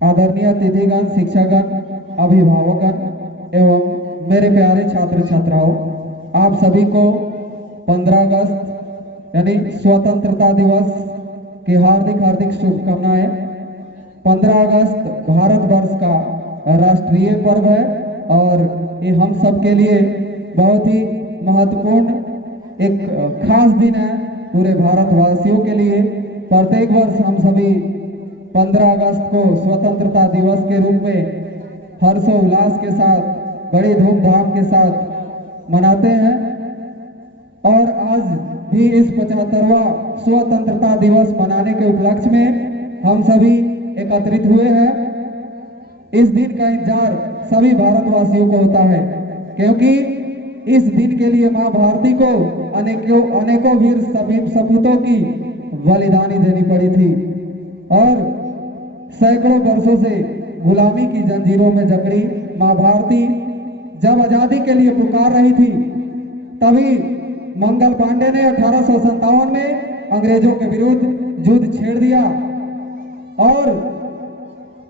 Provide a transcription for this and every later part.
आदरणीय अतिथिगण, शिक्षकगण, अभिभावकगण एवं मेरे प्यारे छात्र छात्राओं, आप सभी को 15 अगस्त यानी स्वतंत्रता दिवस की हार्दिक हार्दिक शुभकामनाएं। 15 अगस्त भारतवर्ष का राष्ट्रीय पर्व है और ये हम सब के लिए बहुत ही महत्वपूर्ण एक खास दिन है। पूरे भारतवासियों के लिए प्रत्येक वर्ष हम सभी 15 अगस्त को स्वतंत्रता दिवस के रूप में हर्षोल्लास के साथ बड़ी धूमधाम के साथ मनाते हैं और आज भी इस 75वां स्वतंत्रता दिवस मनाने के उपलक्ष्य में हम सभी एकत्रित हुए हैं। इस दिन का इंतजार सभी भारतवासियों को होता है क्योंकि इस दिन के लिए मां भारती को अनेकों वीर सपूतों की बलिदानी देनी पड़ी थी और सैकड़ों वर्षों से गुलामी की जंजीरों में जकड़ी मां भारती जब आजादी के लिए पुकार रही थी, तभी मंगल पांडे ने 1857 में अंग्रेजों के विरुद्ध युद्ध छेड़ दिया और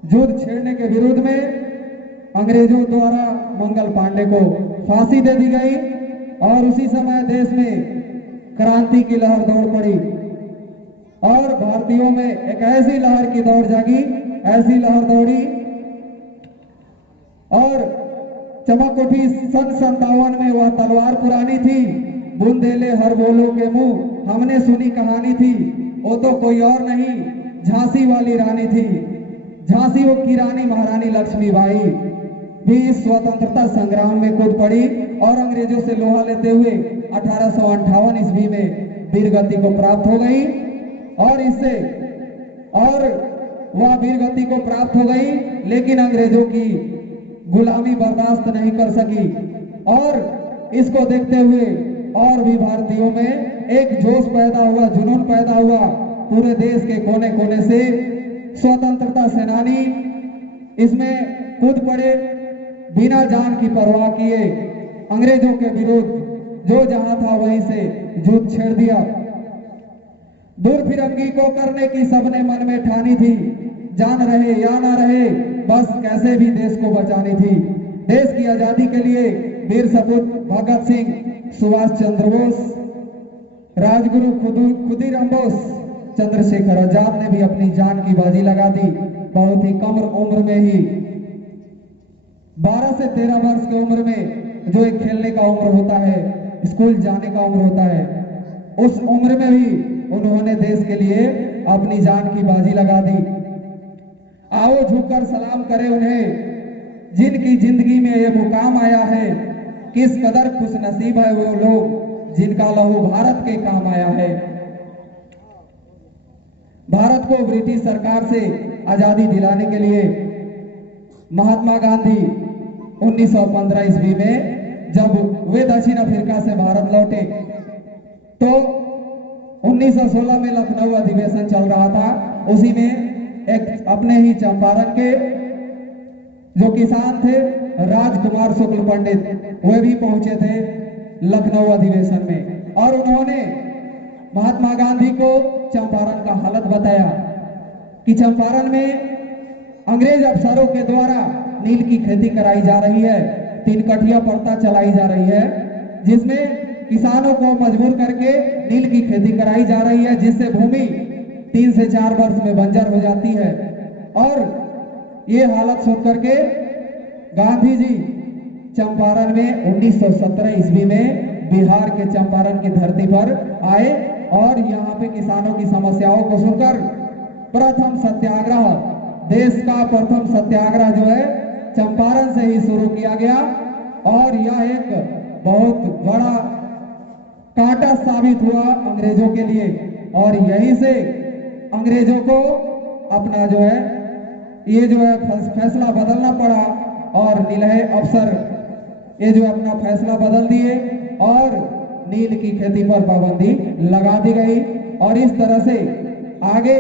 युद्ध छेड़ने के विरुद्ध में अंग्रेजों द्वारा मंगल पांडे को फांसी दे दी गई और उसी समय देश में क्रांति की लहर दौड़ पड़ी और भारतीयों में एक ऐसी लहर की दौड़ जागी, ऐसी लहर दौड़ी और चमक उठी। सन 57 में वह तलवार पुरानी थी, बुंदेले हर बोलो के मुंह, हमने सुनी कहानी थी, वो तो कोई और नहीं झांसी वाली रानी थी। झांसी की रानी महारानी लक्ष्मीबाई भी इस स्वतंत्रता संग्राम में कूद पड़ी और अंग्रेजों से लोहा लेते हुए 1858 ईस्वी में वीरगति को प्राप्त हो गई और इससे और वह वीरगति को प्राप्त हो गई, लेकिन अंग्रेजों की गुलामी बर्दाश्त नहीं कर सकी और इसको देखते हुए और भी भारतीयों में एक जोश पैदा हुआ, जुनून पैदा हुआ। पूरे देश के कोने कोने से स्वतंत्रता सेनानी इसमें कूद पड़े, बिना जान की परवाह किए अंग्रेजों के विरुद्ध जो जहां था वहीं से युद्ध छेड़ दिया। दूरफिरंगी को करने की सबने मन में ठानी थी, जान रहे या ना रहे बस कैसे भी देश को बचानी थी। देश की आजादी के लिए वीर सपूत भगत सिंह, सुभाष चंद्र बोस, राजगुरु खुदीराम बोस, चंद्रशेखर आजाद ने भी अपनी जान की बाजी लगा दी। बहुत ही कम उम्र में ही 12 से 13 वर्ष की उम्र में जो एक खेलने का उम्र होता है, स्कूल जाने का उम्र होता है, उस उम्र में भी उन्होंने देश के लिए अपनी जान की बाजी लगा दी। आओ झुककर सलाम करें उन्हें जिनकी जिंदगी में ये मुकाम आया है। किस कदर खुश नसीब है वो लोग जिनका लहू भारत के काम आया है। भारत को ब्रिटिश सरकार से आजादी दिलाने के लिए महात्मा गांधी 1915 ईस्वी में जब वे दक्षिण अफ्रीका से भारत लौटे तो 1916 में लखनऊ अधिवेशन चल रहा था। उसी में एक अपने ही चंपारण के जो किसान थे राजकुमार शुक्ल पंडित, वे भी पहुंचे थे लखनऊ अधिवेशन में और उन्होंने महात्मा गांधी को चंपारण का हालत बताया कि चंपारण में अंग्रेज अफसरों के द्वारा नील की खेती कराई जा रही है, 3 कठिया प्रथा चलाई जा रही है जिसमें किसानों को मजबूर करके नील की खेती कराई जा रही है, जिससे भूमि 3 से 4 वर्ष में बंजर हो जाती है। और ये हालत सुन करके गांधी जी चंपारण में 1917 ईस्वी में बिहार के चंपारण की धरती पर आए और यहाँ पे किसानों की समस्याओं को सुनकर प्रथम सत्याग्रह, देश का प्रथम सत्याग्रह जो है चंपारण से ही शुरू किया गया और यह एक बहुत बड़ा कांटा साबित हुआ अंग्रेजों के लिए और यहीं से अंग्रेजों को अपना जो है ये जो है फैसला बदलना पड़ा और नीलहे अफसर ये जो अपना फैसला बदल दिए और नील की खेती पर पाबंदी लगा दी गई और इस तरह से आगे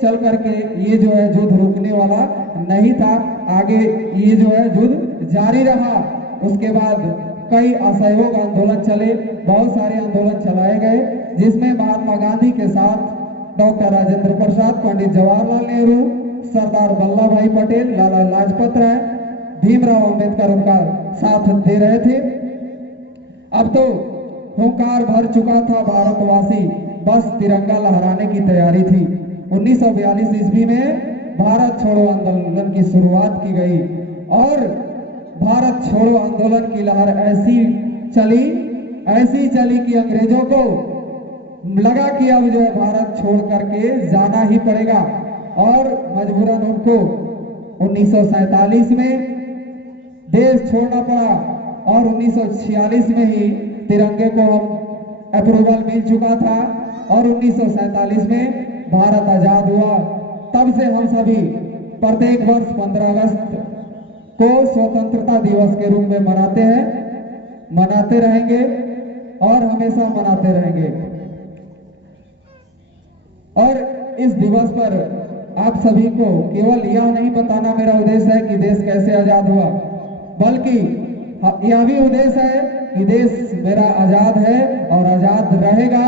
चल करके ये जो है युद्ध रुकने वाला नहीं था। आगे ये जो है युद्ध जारी रहा। उसके बाद कई असहयोग आंदोलन चले, बहुत सारे आंदोलन चलाए गए जिसमें महात्मा गांधी के साथ डॉक्टर राजेंद्र प्रसाद, पंडित जवाहरलाल नेहरू, सरदार वल्लभ भाई पटेल, लाला लाजपत राय, भीमराव अंबेडकर उनका साथ दे रहे थे। अब तो हुंकार भर चुका था भारतवासी, बस तिरंगा लहराने की तैयारी थी। 1942 ईस्वी में भारत छोड़ो आंदोलन की शुरुआत की गई और भारत छोड़ो आंदोलन की लहर ऐसी चली कि अंग्रेजों को लगा कि अब जो है भारत छोड़ करके जाना ही पड़ेगा और मजबूरन उनको 1947 में देश छोड़ना पड़ा और 1946 में ही तिरंगे को हम अप्रूवल मिल चुका था और 1947 में भारत आजाद हुआ। तब से हम सभी प्रत्येक वर्ष 15 अगस्त को स्वतंत्रता दिवस के रूप में मनाते हैं, मनाते रहेंगे और हमेशा मनाते रहेंगे। और इस दिवस पर आप सभी को केवल यह नहीं बताना मेरा उद्देश्य है कि देश कैसे आजाद हुआ, बल्कि यह भी उद्देश्य है कि देश मेरा आजाद है और आजाद रहेगा।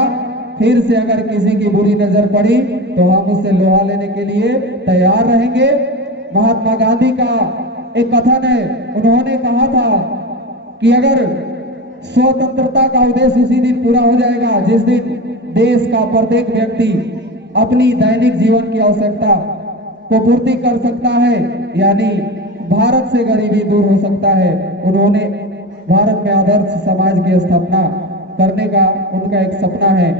फिर से अगर किसी की बुरी नजर पड़ी तो हम उससे लोहा लेने के लिए तैयार रहेंगे। महात्मा गांधी का एक कथन है, उन्होंने कहा था कि अगर स्वतंत्रता का उद्देश्य उसी दिन पूरा हो जाएगा जिस दिन देश का प्रत्येक व्यक्ति अपनी दैनिक जीवन की आवश्यकता को पूर्ति कर सकता है, यानी भारत से गरीबी दूर हो सकता है। उन्होंने भारत में आदर्श समाज की स्थापना करने का उनका एक सपना है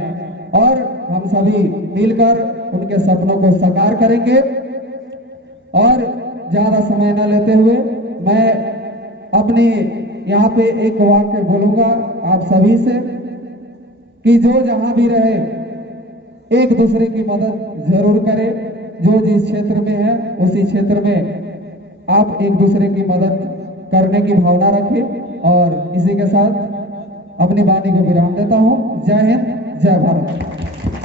और हम सभी मिलकर उनके सपनों को साकार करेंगे। और ज्यादा समय न लेते हुए मैं अपने यहाँ पे एक वाक्य बोलूंगा आप सभी से कि जो जहां भी रहे एक दूसरे की मदद जरूर करें। जो जिस क्षेत्र में है उसी क्षेत्र में आप एक दूसरे की मदद करने की भावना रखें। और इसी के साथ अपनी वाणी को विराम देता हूं। जय हिंद, जय भारत।